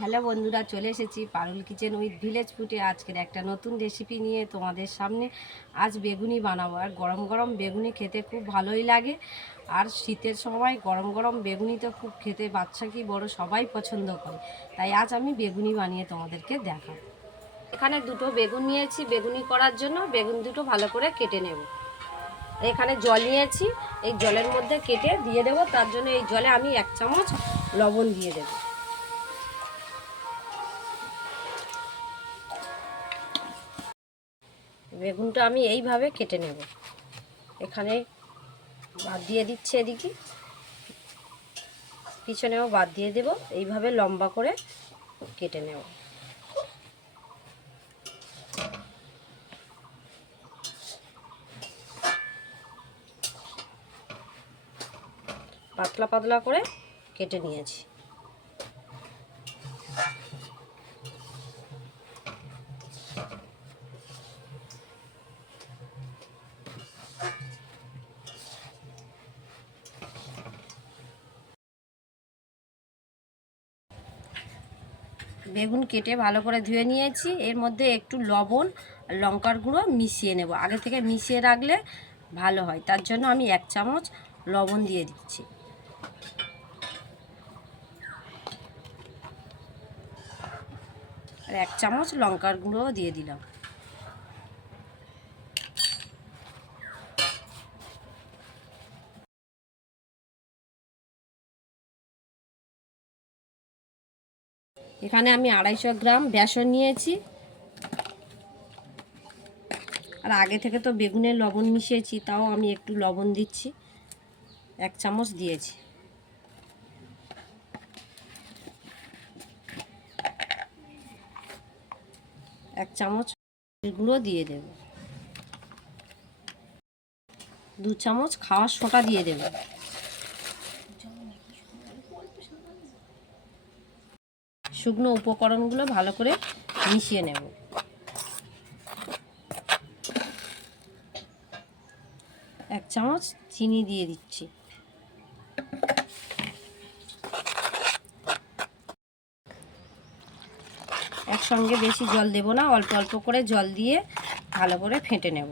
Hello বন্ধুরা, চলে এসেছি পারুল কিচেন উইথ ভিলেজ ফুডে। আজকের একটা নতুন রেসিপি নিয়ে তোমাদের সামনে। আজ বেগুনি বানাবো। আর গরম গরম বেগুনি খেতে খুব ভালোই লাগে। আর শীতের সময় গরম গরম বেগুনি তো খুব খেতে বাচ্চা কি বড় সবাই পছন্দ করে। তাই আজ আমি বেগুনি বানিয়ে তোমাদেরকে দেখাবো। এখানে দুটো বেগুন নিয়েছি বেগুনি করার জন্য। বেগুন দুটো ভালো করে কেটে নেব। এখানে জল নিয়েছি, এই জলের মধ্যে কেটে দিয়ে দেবো। তার জন্য এই জলে আমি 1 চামচ লবণ দিয়ে দেবো। বেগুনটা আমি এইভাবে কেটে নেব। এখানে বাদ দিয়ে দিচ্ছি, এদিকে পিছনেও বাদ দিয়ে দেব। এইভাবে লম্বা করে কেটে নেব। পাতলা পাতলা করে কেটে নিয়েছি। বেগুন কেটে ভালো করে ধুয়ে নিয়েছি। এর মধ্যে একটু লবণ আর লঙ্কার গুঁড়ো মিশিয়ে নেব। আগে থেকে মিশিয়ে রাখলে ভালো হয়, তার জন্য আমি 1 চামচ লবণ দিয়ে দিচ্ছি। আর 1 চামচ লঙ্কার গুঁড়োও দিয়ে দিলাম। এখানে আমি 250 গ্রাম বেসন নিয়েছি। আর আগে থেকে তো বেগুনে লবণ মিশিয়েছি, তাও আমি একটু লবণ দিচ্ছি। 1 চামচ দিয়েছি। এক চামচ গুঁড়ো দিয়ে দেব। 2 চামচ খাওয়ার সোডা দিয়ে দেব। শুকনো উপকরণগুলো ভালো করে মিশিয়ে নেব। 1 চামচ চিনি দিয়ে দিচ্ছি। একসঙ্গে বেশি জল দেব না, অল্প অল্প করে জল দিয়ে ভালো করে ফেটে নেব।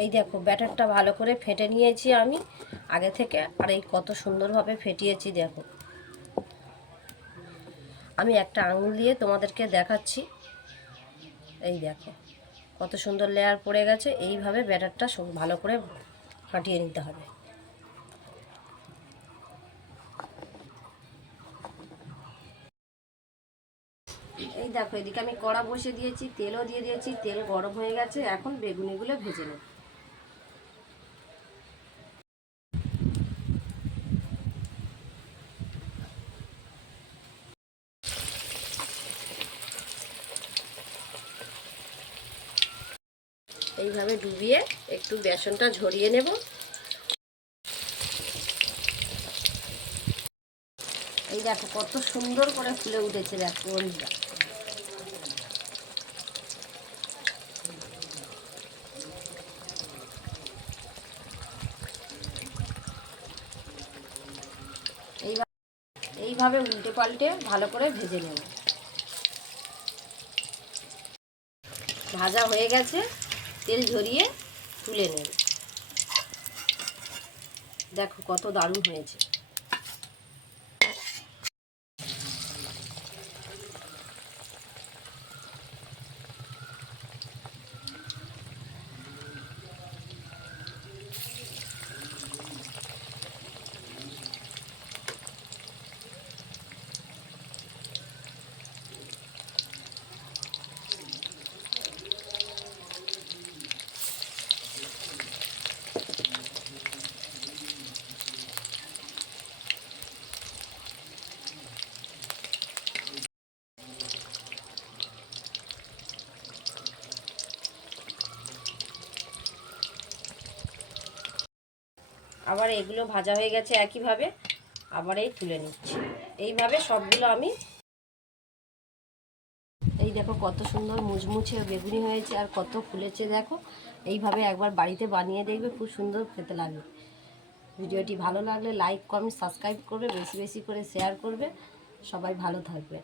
এই দেখো ব্যাটারটা ভালো করে ফেটে নিয়েছি আমি আগে থেকে। আর এই কত সুন্দরভাবে ফেটিয়েছি দেখো। আমি একটা আঙুল দিয়ে তোমাদেরকে দেখাচ্ছি। এই দেখো কত সুন্দর লেয়ার পড়ে গেছে। এইভাবে ব্যাটারটা ভালো করে ফাটিয়ে নিতে হবে। এই দেখো এদিকে আমি কড়া বসিয়ে দিয়েছি, তেলও দিয়ে দিয়েছি। তেল গরম হয়ে গেছে, এখন বেগুনিগুলো ভেজে নেব। এইভাবে ডুবিয়ে একটু বেসনটা ঝরিয়ে নেব। এই দেখো কত সুন্দর করে ফুলে উঠেছে দেখো বন্ধুরা। এইভাবে উল্টে পাল্টে ভালো করে ভেজে নেব। ভাজা হয়ে গেছে, তেল ঝরিয়ে তুলে নেব। দেখো কত দারুণ হয়েছে। আবার এগুলো ভাজা হয়ে গেছে একইভাবে, আবার এই তুলে নিচ্ছি। এইভাবে সবগুলো আমি। এই দেখো কত সুন্দর মুচমুচে বেগুনি হয়েছে আর কত ফুলেছে দেখো। এইভাবে একবার বাড়িতে বানিয়ে দেখবে, খুব সুন্দর খেতে লাগবে। ভিডিওটি ভালো লাগলে লাইক কমেন্ট সাবস্ক্রাইব করবে, বেশি বেশি করে শেয়ার করবে। সবাই ভালো থাকবে।